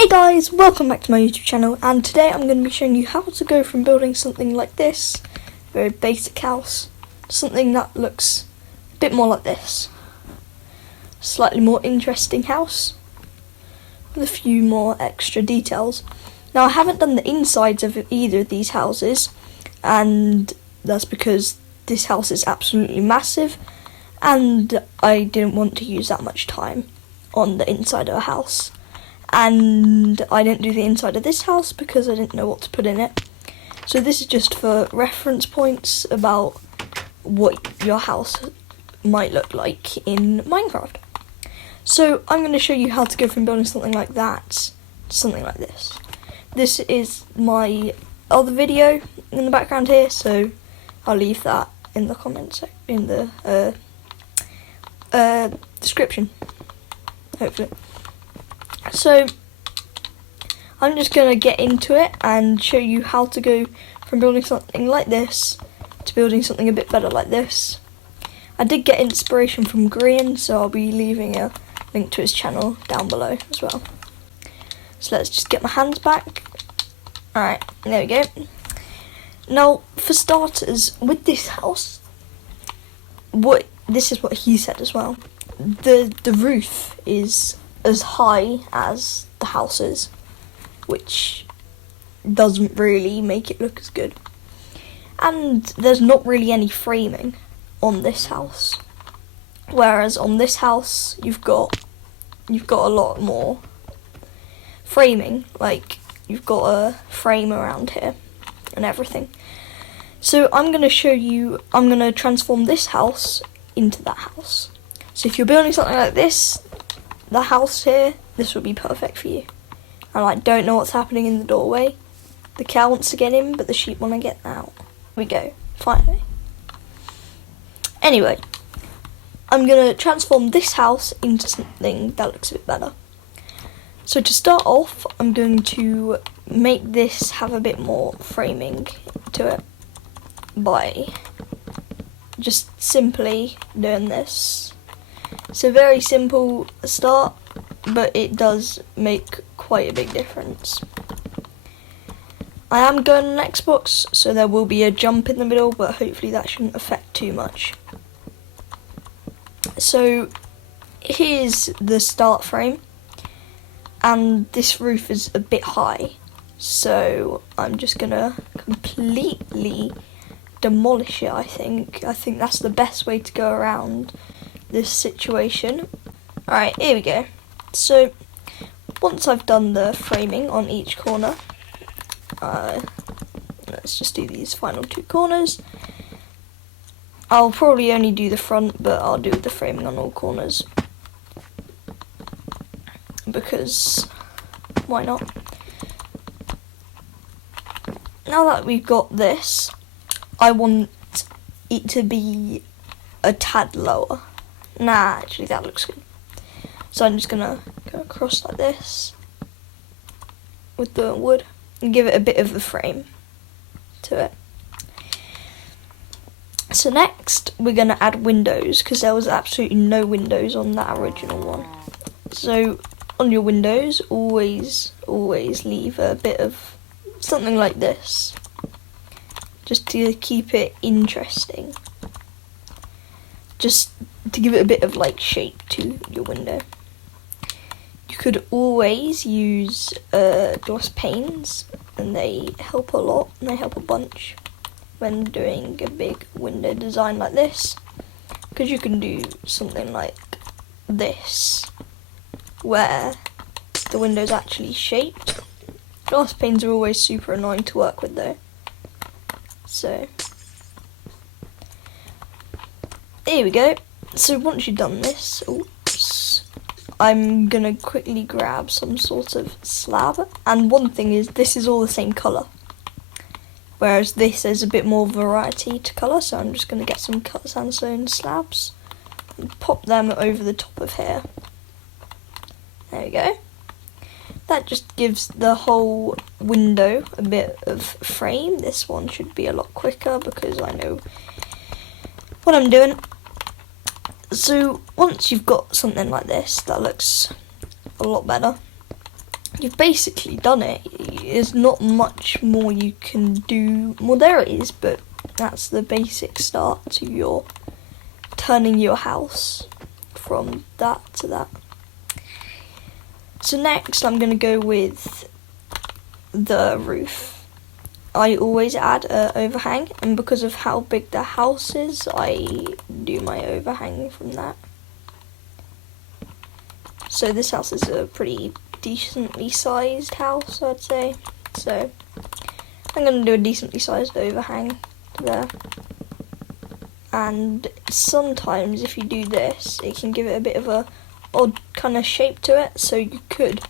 Hey guys, welcome back to my YouTube channel, and today I'm going to be showing you how to go from building something like this, a very basic house, to something that looks a bit more like this. Slightly more interesting house, with a few more extra details. Now I haven't done the insides of either of these houses, and that's because this house is absolutely massive, and I didn't want to use that much time on the inside of a house. And I didn't do the inside of this house because I didn't know what to put in it. So this is just for reference points about what your house might look like in Minecraft. So I'm going to show you how to go from building something like that to something like this. This is my other video in the background here, so I'll leave that in the comments, in the description, hopefully. So I'm just going to get into it and show you how to go from building something like this to building something a bit better like this. I did get inspiration from Grian, so I'll be leaving a link to his channel down below as well. So let's just get my hands back. Alright, there we go. Now, for starters, with this house, this is what he said as well. The roof is as high as the house is, which doesn't really make it look as good. And there's not really any framing on this house, whereas on this house you've got a lot more framing. Like, you've got a frame around here and everything. So I'm going to transform this house into that house. So if you're building something like this, the house here, this would be perfect for you. And I don't know what's happening in the doorway. The cow wants to get in, but the sheep want to get out. Here we go, finally. Anyway, I'm going to transform this house into something that looks a bit better. So to start off, I'm going to make this have a bit more framing to it by just simply doing this. It's a very simple start, but it does make quite a big difference. I am going on Xbox, so there will be a jump in the middle, but hopefully that shouldn't affect too much. So here's the start frame, and this roof is a bit high, so I'm just gonna completely demolish it. I think that's the best way to go around this situation. Alright, here we go. So once I've done the framing on each corner, let's just do these final two corners. I'll probably only do the front, but I'll do the framing on all corners, because why not? Now that we've got this, I want it to be a tad lower. Nah, actually that looks good. So I'm just gonna go across like this with the wood and give it a bit of a frame to it. So next we're gonna add windows, because there was absolutely no windows on that original one. So on your windows, always leave a bit of something like this, just to keep it interesting. Just to give it a bit of like shape to your window. You could always use gloss panes, and they help a lot, and they help a bunch when doing a big window design like this, because you can do something like this where the window's actually shaped. Glass panes are always super annoying to work with though. So here we go. So once you've done this, oops, I'm gonna quickly grab some sort of slab. And one thing is, this is all the same colour, whereas this is a bit more variety to colour. So I'm just gonna get some cut sandstone slabs and pop them over the top of here. There we go. That just gives the whole window a bit of frame. This one should be a lot quicker because I know what I'm doing. So once you've got something like this that looks a lot better, you've basically done it. There's not much more you can do. Well, there is, but that's the basic start to your turning your house from that to that. So next I'm going to go with the roof. I always add an overhang, and because of how big the house is, I do my overhang from that. So this house is a pretty decently sized house, I'd say. So I'm going to do a decently sized overhang there. And sometimes if you do this, it can give it a bit of a odd kind of shape to it, so you could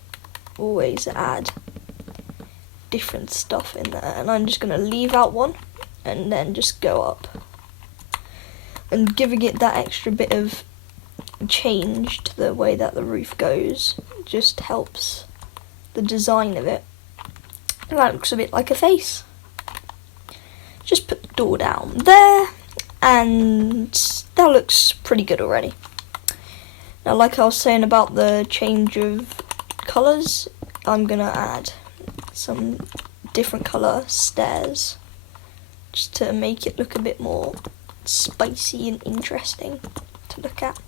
always add different stuff in there. And I'm just going to leave out one and then just go up, and giving it that extra bit of change to the way that the roof goes just helps the design of it. And that looks a bit like a face. Just put the door down there, and that looks pretty good already. Now, like I was saying about the change of colours, I'm going to add some different colour stairs just to make it look a bit more spicy and interesting to look at.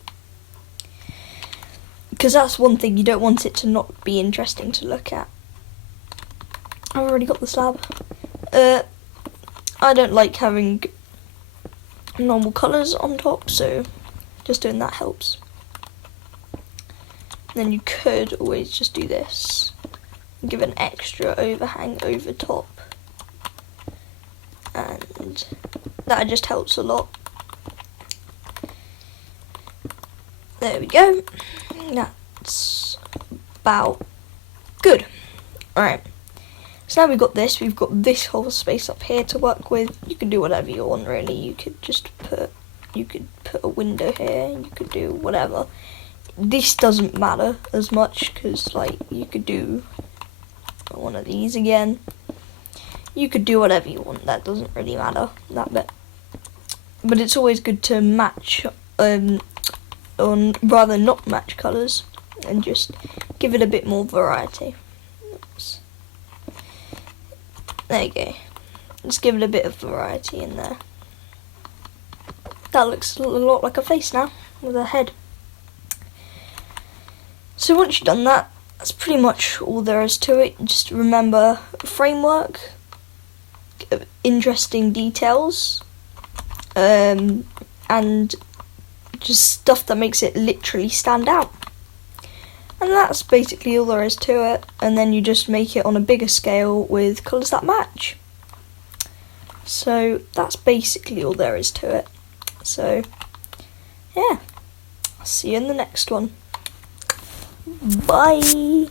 Because that's one thing, you don't want it to not be interesting to look at. I've already got the slab. I don't like having normal colours on top, so just doing that helps. Then you could always just do this, give an extra overhang over top, and that just helps a lot. There we go. That's about good. Alright, so now we've got this whole space up here to work with. You can do whatever you want, really. You could put a window here, you could do whatever. This doesn't matter as much, because like you could do one of these again. You could do whatever you want, that doesn't really matter, that bit. But it's always good to match, or rather not match colours, and just give it a bit more variety. Oops. There you go. Just give it a bit of variety in there. That looks a lot like a face now, with a head. So once you've done that, that's pretty much all there is to it. Just remember framework, interesting details, and just stuff that makes it literally stand out. And that's basically all there is to it. And then you just make it on a bigger scale with colours that match. So that's basically all there is to it. So yeah, I'll see you in the next one. Bye.